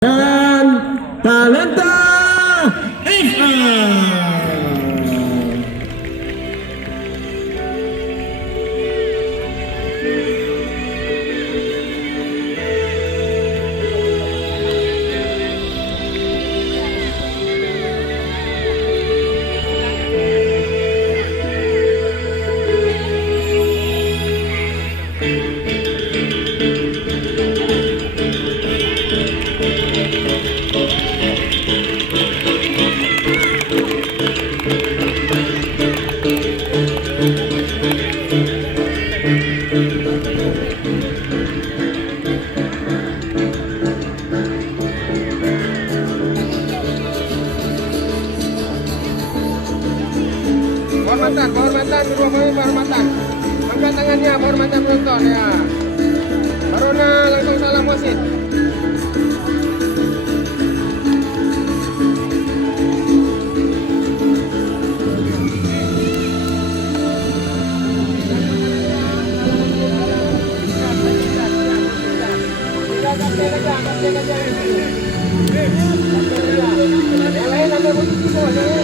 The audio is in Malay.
dan Talenta FA. Penghormatan. Angkat tangannya, penghormatan penonton ya. Corona langsung salam wasit. Yang lain ambil posisi semua.